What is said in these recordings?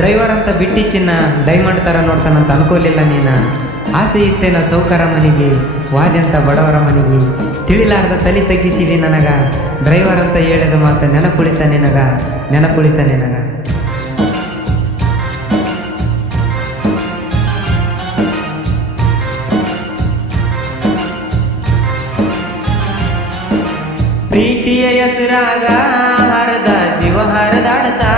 Driver ಅಂತ ಬಿಟ್ಟಿ ಚಿನ್ನ ಡೈಮಂಡ್ ಥರ ನೋಡ್ತಾನಂತ ಅನ್ಕೋಲಿಲ್ಲ ನೀನ. ಆಸೆ ಇತ್ತೇನ ಸೌಕಾರ ಮನೆಗೆ ವಾದ್ಯಂತ ಬಡವರ ಮನೆಗೆ. ತಿಳಿಲಾರ್ದ ತಲೆ ತಗ್ಗಿಸಿದಿ ನನಗ. ಡ್ರೈವರ್ ಅಂತ ಹೇಳಿದ ಮಾತು ನೆನಪುಳಿತ ನಿನಗ ನೆನಪುಳಿತ ನಿನಗ. ಪ್ರೀತಿಯ ಹೆಸರಾಗ ಹರದ, ಜೀವ ಹರಿದಾಡ್ತಾರ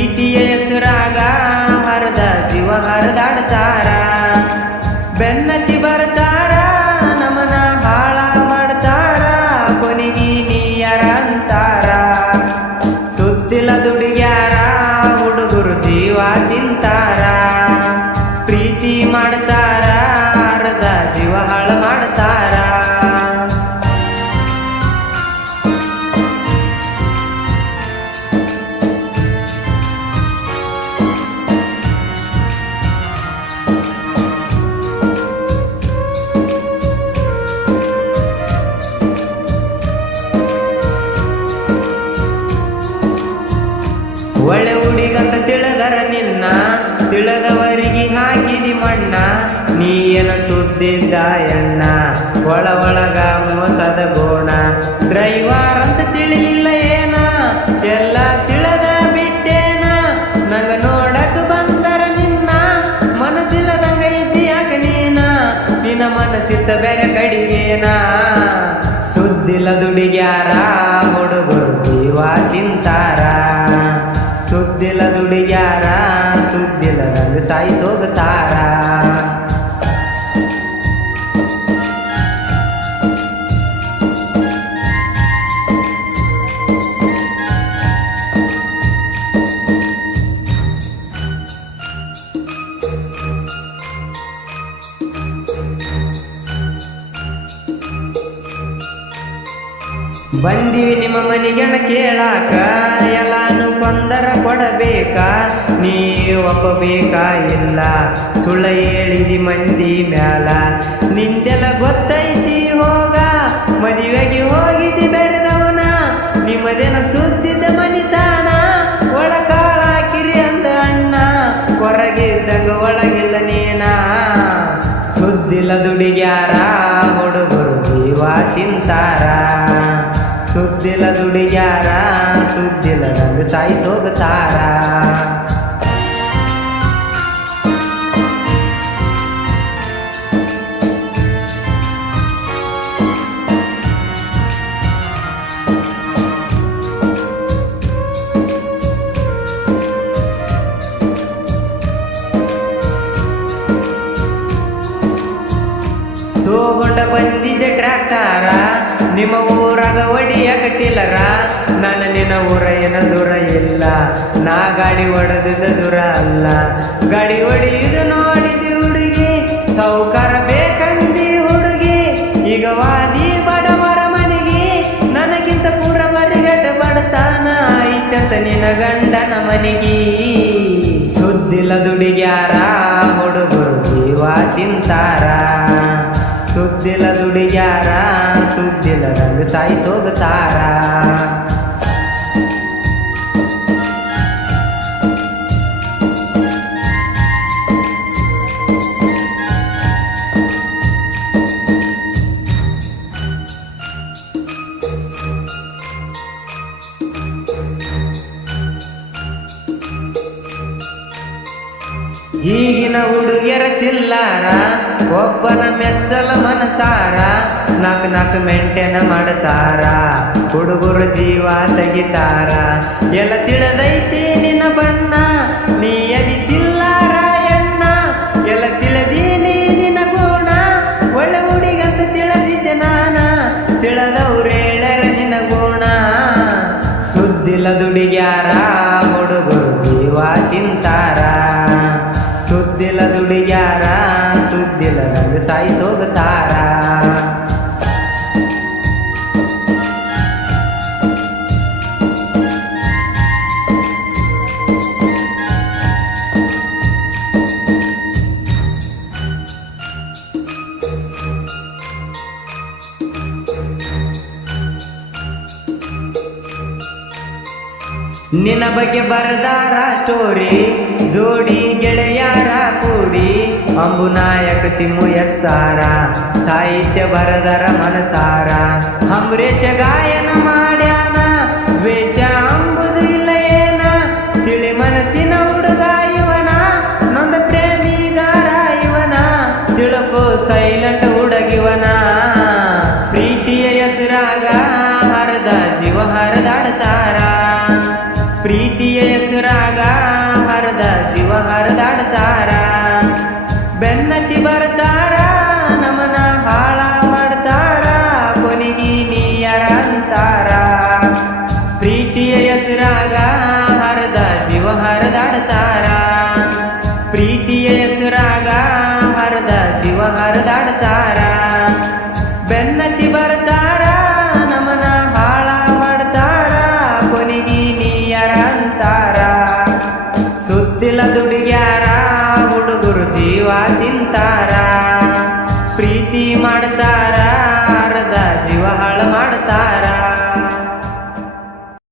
ಪ್ರೀತಿಯ ಹೆಸರಾಗ ಹರದ ನೀ ಸುದ್ದಿದ್ದಾಯಣ್ಣ ಒಳ ಒಳಗ ಮೋಸದ ಗೋಣ. ಡ್ರೈವರ್ ಅಂತ ತಿಳಿಲಿಲ್ಲ ಏನ, ಎಲ್ಲ ತಿಳಿದ ಬಿಟ್ಟೇನ? ನಂಗ ನೋಡಕ್ ಬಂದರ ನಿನ್ನ, ಮನಸ್ಸಿಲ್ಲದಂಗ ಇದ್ದಿ ಯಾಕ ನೀನ? ನಿನ್ನ ಮನಸ್ಸಿದ್ದ ಬೇರೆ ಕಡಿಗೇನ? ಸುದ್ದಿಲ್ಲ ದುಡಿಗ್ಯಾರ ಹುಡುಗರು ಬಂದೀವಿ ನಿಮ್ಮ ಮನೆಗೆಣ ಕೇಳಾಕ, ಎಲ್ಲಾನು ಬಂದರ ಕೊಡಬೇಕಾ? ನೀ ಒಪ್ಪಬೇಕಾ ಇಲ್ಲ? ಸುಳ್ಳ ಹೇಳಿದಿ ಮಂದಿ ಮ್ಯಾಲ. ನಿಂದೆಲ್ಲ ಗೊತ್ತೈತಿ ಹೋಗ, ಮದುವೆಗೆ ಹೋಗಿದಿ ಬೆರೆದವನ. ನಿಮ್ಮದೇನ ಸುದ್ದಿದ್ದ ಮನಿತಾನ? ಒಳ ಕಾಳಾಕಿರಿ ಅಂತ ಅಣ್ಣ. ಹೊರಗಿದ್ದಂಗ ಒಳಗಿಲ್ಲ ನೀನ. ಸುದ್ದಿಲ್ಲ ದುಡಿಗ್ಯಾರ ಹುಡುಗರು ಜೀವ ತಿಂತಾರ. ಸುದ್ದಿಲ್ಲ ದುಡಿಗ್ಯಾರ ಸುದ್ದಿಲ್ಲದಂಗ ಸಾಯಿಸೋಗ್ತಾರ ತಗೊಂಡ ಬಂದಿದೆ ಟ್ರ್ಯಾಕ್ಟಾರ ನಿಮ್ಮ ಕಟ್ಟಿಲ್ಲರ ನಾನು ನಿನ್ನ ಊರ ಏನ ದೂರ ಇಲ್ಲ. ನಾ ಗಾಡಿ ಹೊಡೆದಿದ್ದ ದೂರ ಅಲ್ಲ. ಗಾಡಿ ಹೊಡಿಯುದು ನೋಡಿದಿ ಹುಡುಗಿ. ಸೌಕಾರ ಬೇಕಂದಿ ಹುಡುಗಿ. ಈಗ ವಾದಿ ಬಡವರ ಮನೆಗೆ. ನನಗಿಂತ ಪೂರ ಬರಿಗಟ್ಟ ಬಡತಾನ ಐತಂತ ನಿನ್ನ ಗಂಡನ ಮನೆಗೆ. ಸುದ್ದಿಲ್ಲ ದುಡಿಗ್ಯಾರ ಹುಡುಗರು ಜೀವ ತಿಂತಾರ. सच्चाई तो बता ಈಗಿನ ಹುಡುಗಿಯರ ಚಿಲ್ಲಾರ, ಒಬ್ಬನ ಮೆಚ್ಚಲ ಮನಸಾರ, ನಾಕ್ ನಾಕ್ ಮೆಂಟೆನ ಮಾಡ್ತಾರ, ಹುಡುಗರು ಜೀವ ತೆಗಿತಾರ. ಎಲ್ಲ ತಿಳಿದೈತಿ ನಿನ್ನ ಬಣ್ಣ ಸುದ್ದಿಲ್ಲ ನಂದು ತಾರ. ನಿನ ಬಗ್ಗೆ ಬರದಾರ ಸ್ಟೋರಿ ಜೋಡಿ ಗೆಳೆಯರ ಕೂಡಿ. మంబు నాయక తిమ్ముయస్సారా సాహిత్య భరధర మనసారా? హంరేష గాయనమా? ಹೆಸರಾಗ ಹರದ ಜೀವ ಹರಿದಾಡ್ತಾರ. ಬೆನ್ನತಿ ಬರ್ತಾರ, ನಮನ ಹಾಳ ಮಾಡ್ತಾರ. ಕೊನಿಗಿ ನೀಯರ ಅಂತಾರ. ಸುತ್ತಿಲ್ಲ ದುಡಿಗ್ಯಾರ, ಹುಡುಗರು ಜೀವ ತಿಂತಾರ.